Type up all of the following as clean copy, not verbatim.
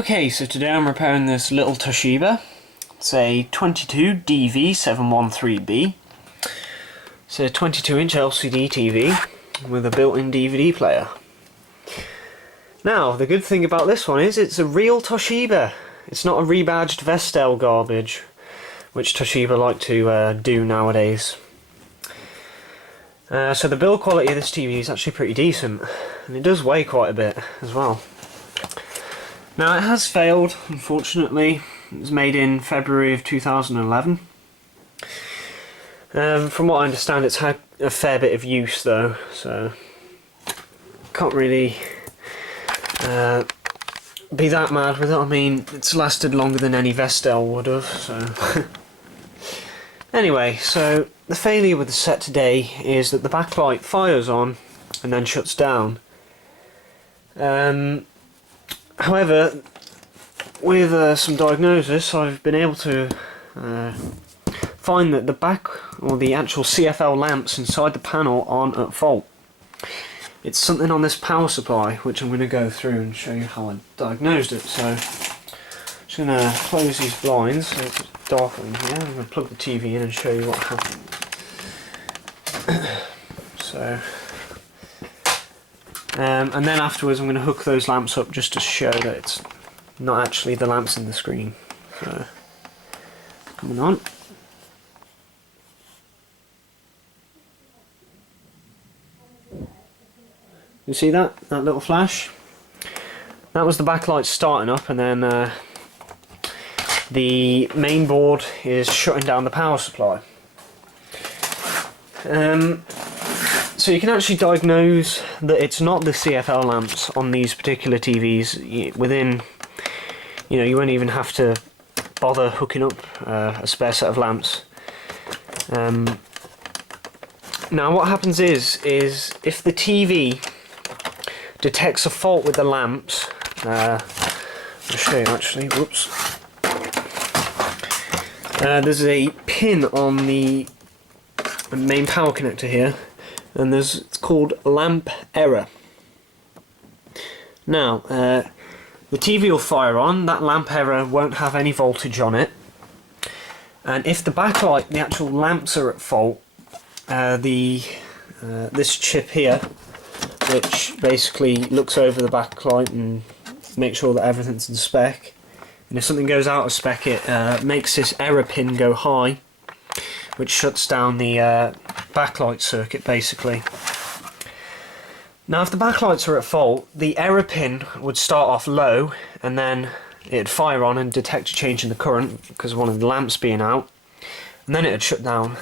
Okay, so today I'm repairing this little Toshiba. It's a 22DV713B. It's a 22-inch LCD TV with a built-in DVD player. Now, the good thing about this one is it's a real Toshiba. It's not a rebadged Vestel garbage, which Toshiba like to do nowadays. So the build quality of this TV is actually pretty decent, and it does weigh quite a bit as well. Now it has failed, unfortunately. It was made in February of 2011. From what I understand, it's had a fair bit of use though, so can't really be that mad with it. I mean, it's lasted longer than any Vestel would have, so... Anyway, so the failure with the set today is that the backlight fires on and then shuts down. However, with some diagnosis, I've been able to find that the the actual CFL lamps inside the panel aren't at fault. It's something on this power supply, which I'm going to go through and show you how I diagnosed it. So, I'm just going to close these blinds so it's darker in here. I'm going to plug the TV in and show you what happened. And then afterwards I'm going to hook those lamps up just to show that it's not actually the lamps in the screen. So, coming on. You see that little flash? That was the backlight starting up, and then the main board is shutting down the power supply. So you can actually diagnose that it's not the CFL lamps on these particular TVs within, you won't even have to bother hooking up a spare set of lamps. Now what happens is if the TV detects a fault with the lamps, I'll show you actually, whoops. There's a pin on the main power connector here, and it's called lamp error. Now, the TV will fire on, that lamp error won't have any voltage on it, and if the backlight, the actual lamps are at fault, this chip here, which basically looks over the backlight and makes sure that everything's in spec, and if something goes out of spec, it makes this error pin go high, which shuts down the backlight circuit basically. Now if the backlights are at fault, the error pin would start off low and then it'd fire on and detect a change in the current because of one of the lamps being out, and then it'd shut down.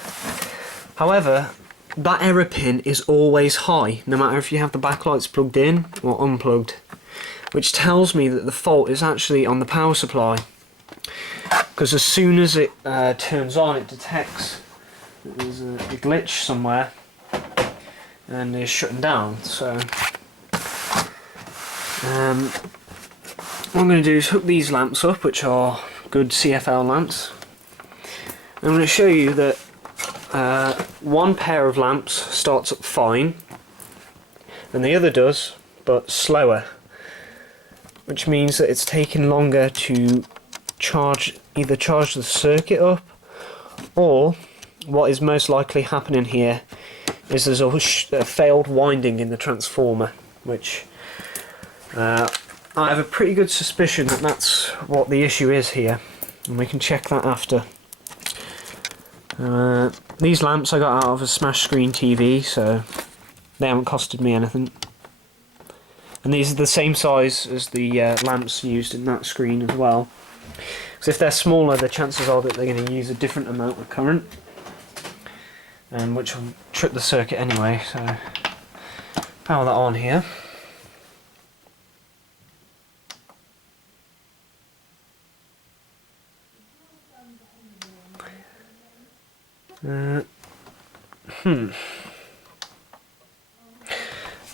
However, that error pin is always high, no matter if you have the backlights plugged in or unplugged, which tells me that the fault is actually on the power supply, because as soon as it turns on, it detects that there's a glitch somewhere and is shutting down. So what I'm going to do is hook these lamps up, which are good CFL lamps. I'm going to show you that one pair of lamps starts up fine and the other does, but slower, which means that it's taking longer to either charge the circuit up, or what is most likely happening here is there's a failed winding in the transformer, which I have a pretty good suspicion that that's what the issue is here, and we can check that after. These lamps I got out of a smash screen TV, so they haven't costed me anything. And these are the same size as the lamps used in that screen as well. Because if they're smaller, the chances are that they're going to use a different amount of current, which will trip the circuit anyway. So power that on here.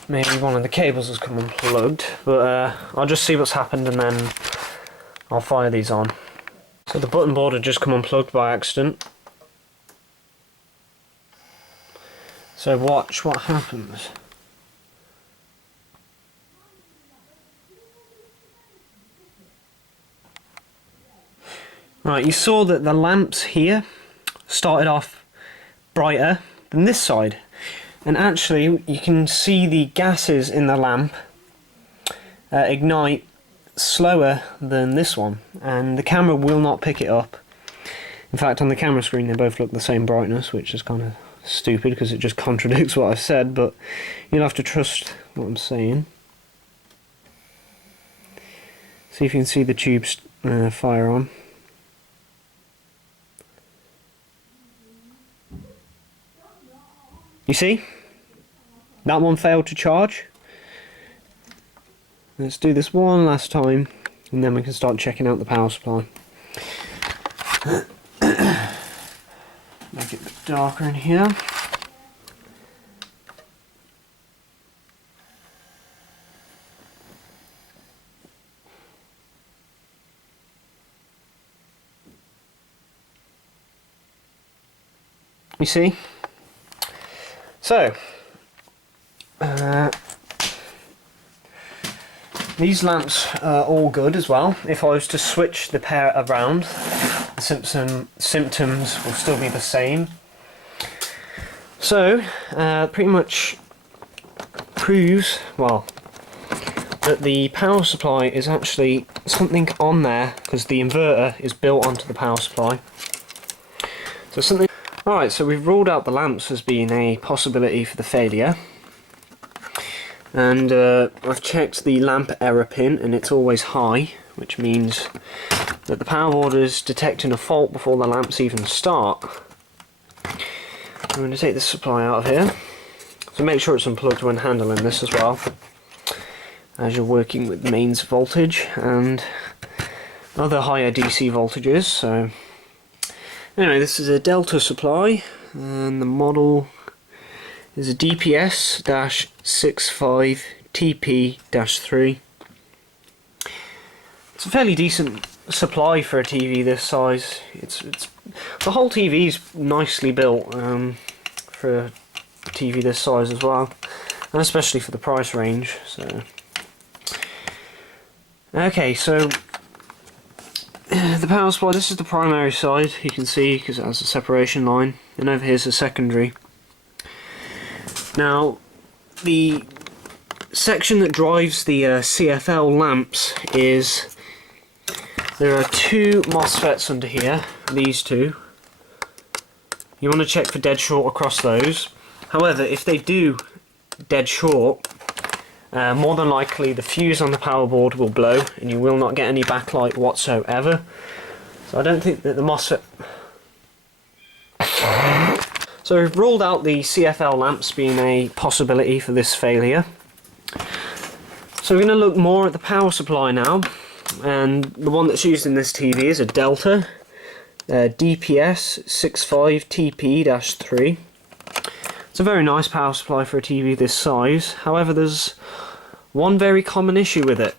Maybe one of the cables has come unplugged, but I'll just see what's happened and then I'll fire these on. So the button board had just come unplugged by accident. So watch what happens. Right, you saw that the lamps here started off brighter than this side, and actually you can see the gases in the lamp ignite slower than this one, and the camera will not pick it up. In fact, on the camera screen they both look the same brightness, which is kind of stupid because it just contradicts what I've said, but you'll have to trust what I'm saying. See if you can see the tubes fire on. You see? That one failed to charge. Let's do this one last time, and then we can start checking out the power supply. Make it a bit darker in here. You see? So, these lamps are all good as well. If I was to switch the pair around, the symptoms will still be the same. So, pretty much proves, well, that the power supply is actually something on there, because the inverter is built onto the power supply. So something. Alright, so we've ruled out the lamps as being a possibility for the failure. And I've checked the lamp error pin, and it's always high, which means that the power board is detecting a fault before the lamps even start. I'm going to take the supply out of here, so make sure it's unplugged when handling this as well, as you're working with mains voltage and other higher DC voltages. So anyway, this is a Delta supply, and the model is a DPS-65TP-3. It's a fairly decent supply for a TV this size. It's the whole TV is nicely built for a TV this size as well, and especially for the price range. So okay, so the power supply, this is the primary side, you can see, because it has a separation line, and over here's the secondary. Now, the section that drives the CFL lamps is, there are two MOSFETs under here, these two. You want to check for dead short across those. However, if they do dead short, more than likely the fuse on the power board will blow and you will not get any backlight whatsoever. So I don't think that the MOSFET... So we've ruled out the CFL lamps being a possibility for this failure. So we're going to look more at the power supply now, and the one that's used in this TV is a Delta DPS-65TP-3. It's a very nice power supply for a TV this size. However, there's one very common issue with it,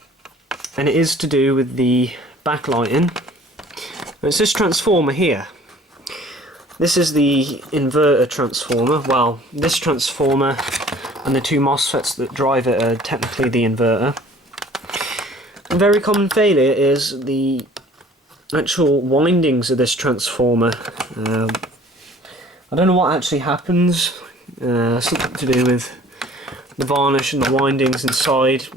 and it is to do with the backlighting. It's this transformer here. This is the inverter transformer. Well, this transformer and the two MOSFETs that drive it are technically the inverter. A very common failure is the actual windings of this transformer. I don't know what actually happens. Something to do with the varnish and the windings inside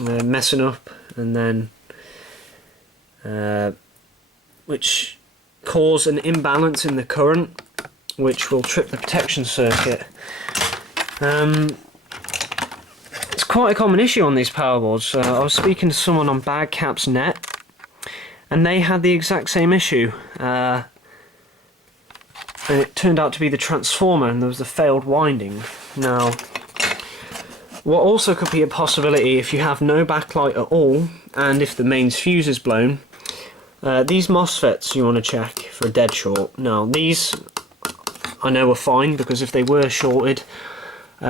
messing up, and then which cause an imbalance in the current, which will trip the protection circuit. It's quite a common issue on these power boards. I was speaking to someone on Bagcaps.net, and they had the exact same issue. And it turned out to be the transformer, and there was a failed winding. Now, what also could be a possibility if you have no backlight at all, and if the mains fuse is blown, these MOSFETs you want to check for a dead short. Now, these I know are fine, because if they were shorted,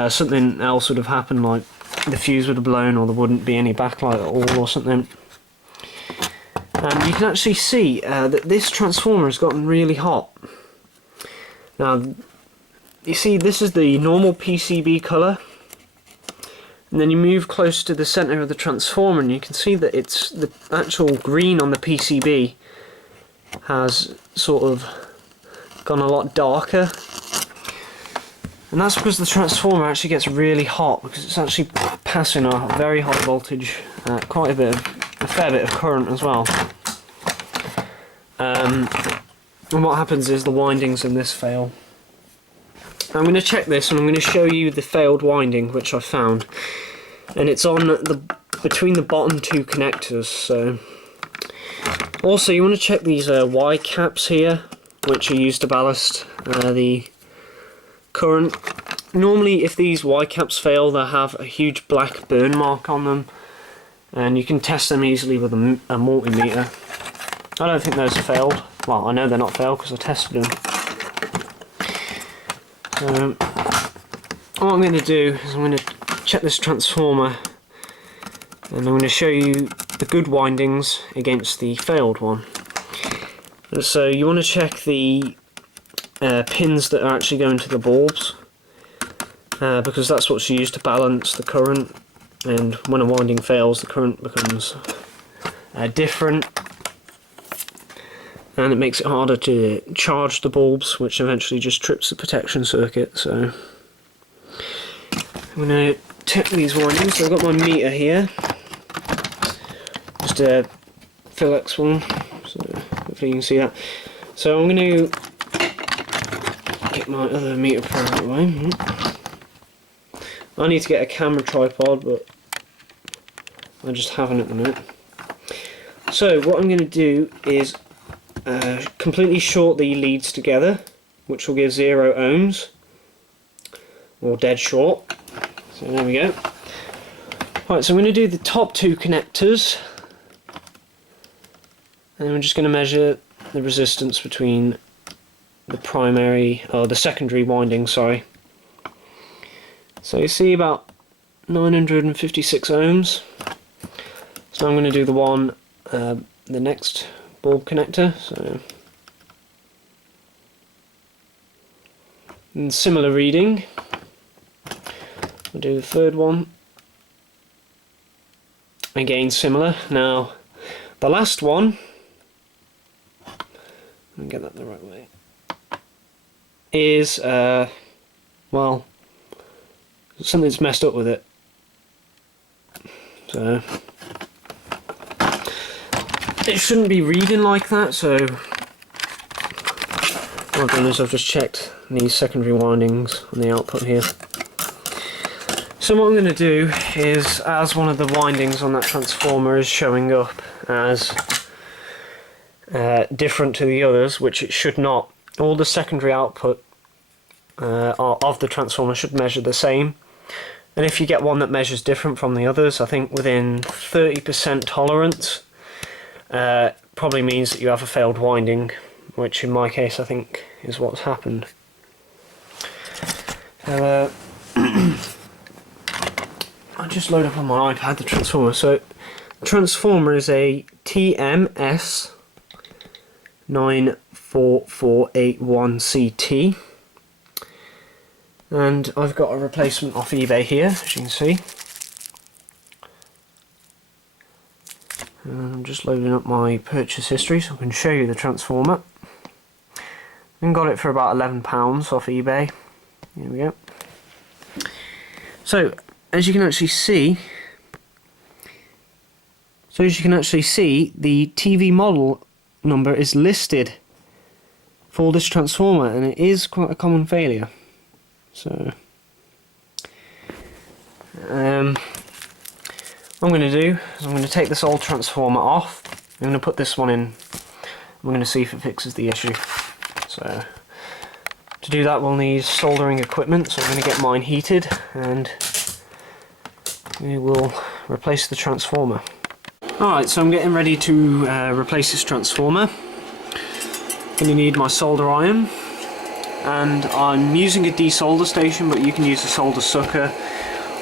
something else would have happened, like the fuse would have blown, or there wouldn't be any backlight at all or something. And you can actually see that this transformer has gotten really hot. Now, you see, this is the normal PCB colour, and then you move close to the centre of the transformer and you can see that it's the actual green on the PCB has sort of gone a lot darker, and that's because the transformer actually gets really hot because it's actually passing a very high voltage, quite a fair bit of current as well. And what happens is the windings in this fail. I'm going to check this and I'm going to show you the failed winding which I found, and it's on between the bottom two connectors. So also you want to check these Y caps here, which are used to ballast the current. Normally if these Y caps fail, they'll have a huge black burn mark on them, and you can test them easily with a multimeter. I don't think those are failed. Well, I know they're not failed because I tested them. What I'm going to do is I'm going to check this transformer, and I'm going to show you the good windings against the failed one. So you want to check the pins that are actually going to the bulbs, because that's what's used to balance the current, and when a winding fails the current becomes different, and it makes it harder to charge the bulbs, which eventually just trips the protection circuit. So I'm going to check these windings. So I've got my meter here, just a Philips one, so hopefully you can see that. So I'm going to get my other meter probe out of the way. I need to get a camera tripod, but I just haven't at the minute. So what I'm going to do is completely short the leads together, which will give 0 ohms, or dead short. So there we go. Right, so I'm going to do the top two connectors, and we're just going to measure the resistance between the secondary winding, sorry. So you see about 956 ohms. So I'm going to do the one, the next bulb connector. So, and similar reading. I'll do the third one. Again similar. Now the last one, let me get that the right way, is well, something's messed up with it. So it shouldn't be reading like that, so what I've done is I've just checked these secondary windings on the output here. So what I'm going to do is, as one of the windings on that transformer is showing up as different to the others, which it should not, all the secondary output of the transformer should measure the same. And if you get one that measures different from the others, I think within 30% tolerance, probably means that you have a failed winding, which in my case I think is what's happened. I'll just load up on my iPad the transformer. So the transformer is a TMS 94481CT, and I've got a replacement off eBay here, as you can see. And I'm just loading up my purchase history so I can show you the transformer. And got it for about £11 off eBay. Here we go. So as you can actually see, the TV model number is listed for this transformer, and it is quite a common failure. So what I'm going to do is I'm going to take this old transformer off. I'm going to put this one in. I'm going to see if it fixes the issue. So to do that we'll need soldering equipment, so I'm going to get mine heated and we will replace the transformer. Alright, so I'm getting ready to replace this transformer. I'm going to need my solder iron, and I'm using a desolder station, but you can use a solder sucker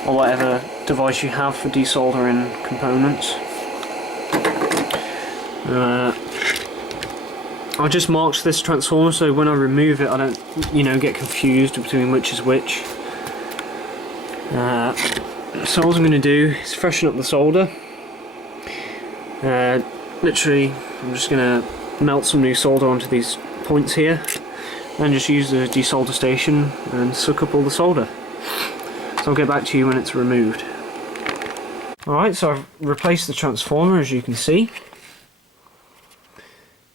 or whatever device you have for desoldering components. I just marked this transformer so when I remove it I don't, get confused between which is which. So what I'm going to do is freshen up the solder. Literally, I'm just going to melt some new solder onto these points here, then just use the desolder station and suck up all the solder. So I'll get back to you when it's removed. Alright, so I've replaced the transformer, as you can see.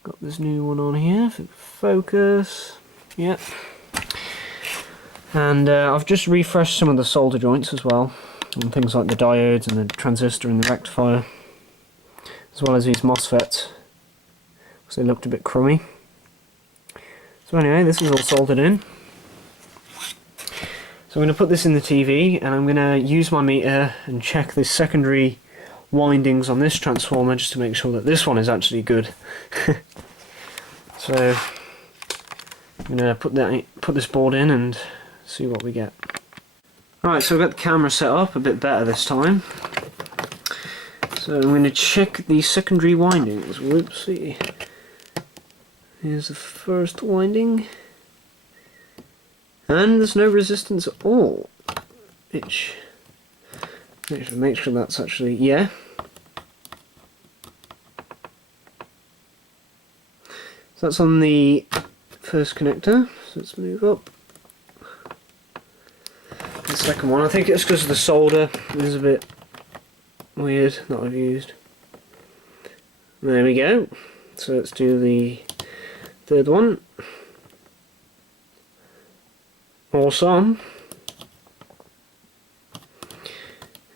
Got this new one on here for focus. Yep. And I've just refreshed some of the solder joints as well, on things like the diodes and the transistor and the rectifier, as well as these MOSFETs, because they looked a bit crummy. So anyway, this is all soldered in. So I'm going to put this in the TV, and I'm going to use my meter and check the secondary windings on this transformer just to make sure that this one is actually good. So I'm going to put this board in and see what we get. Alright, so I've got the camera set up a bit better this time. So I'm going to check the secondary windings. Whoopsie. Here's the first winding. And there's no resistance at all. Which make sure that's actually, yeah. So that's on the first connector. So let's move up. The second one, I think it's because of the solder. It is a bit weird that I've used. There we go. So let's do the third one. Awesome.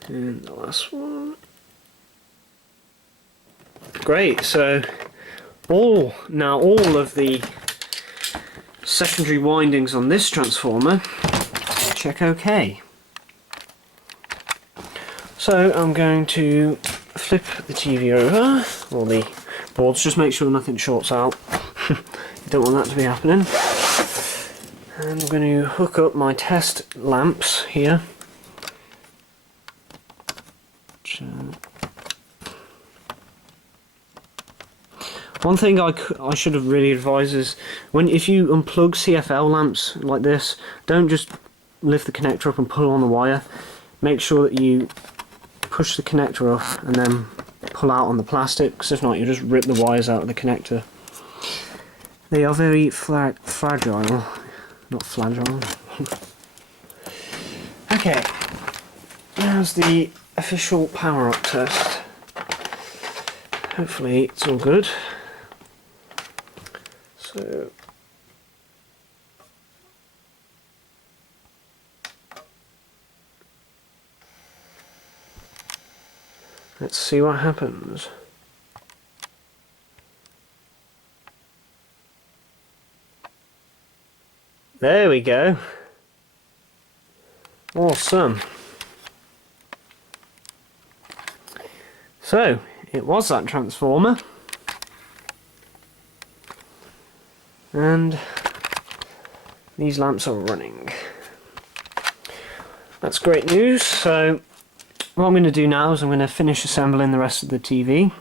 And the last one. Great, so all of the secondary windings on this transformer check OK. So I'm going to flip the TV over, or the boards, just make sure nothing shorts out. You don't want that to be happening. And I'm going to hook up my test lamps here. One thing I should have really advised is, if you unplug CFL lamps like this, don't just lift the connector up and pull on the wire. Make sure that you push the connector up and then pull out on the plastic, because if not, you just rip the wires out of the connector. They are very fragile. Not fragile. Okay, now's the official power up test. Hopefully it's all good. So let's see what happens. There we go. Awesome. So, it was that transformer. And these lamps are running. That's great news. So, what I'm going to do now is I'm going to finish assembling the rest of the TV.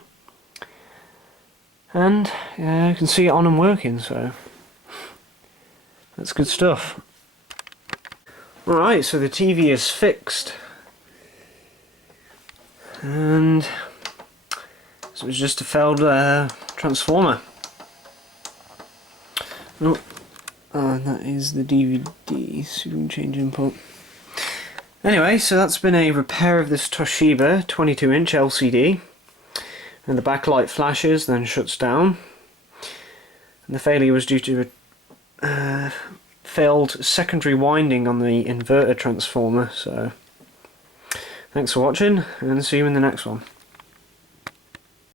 And you can see it on and working, so that's good stuff. Alright, so the TV is fixed. And so it was just a failed transformer. Oh, that is the DVD, so we can change input. Anyway, so that's been a repair of this Toshiba 22-inch LCD. And the backlight flashes, then shuts down. And the failure was due to a failed secondary winding on the inverter transformer. So thanks for watching, and see you in the next one.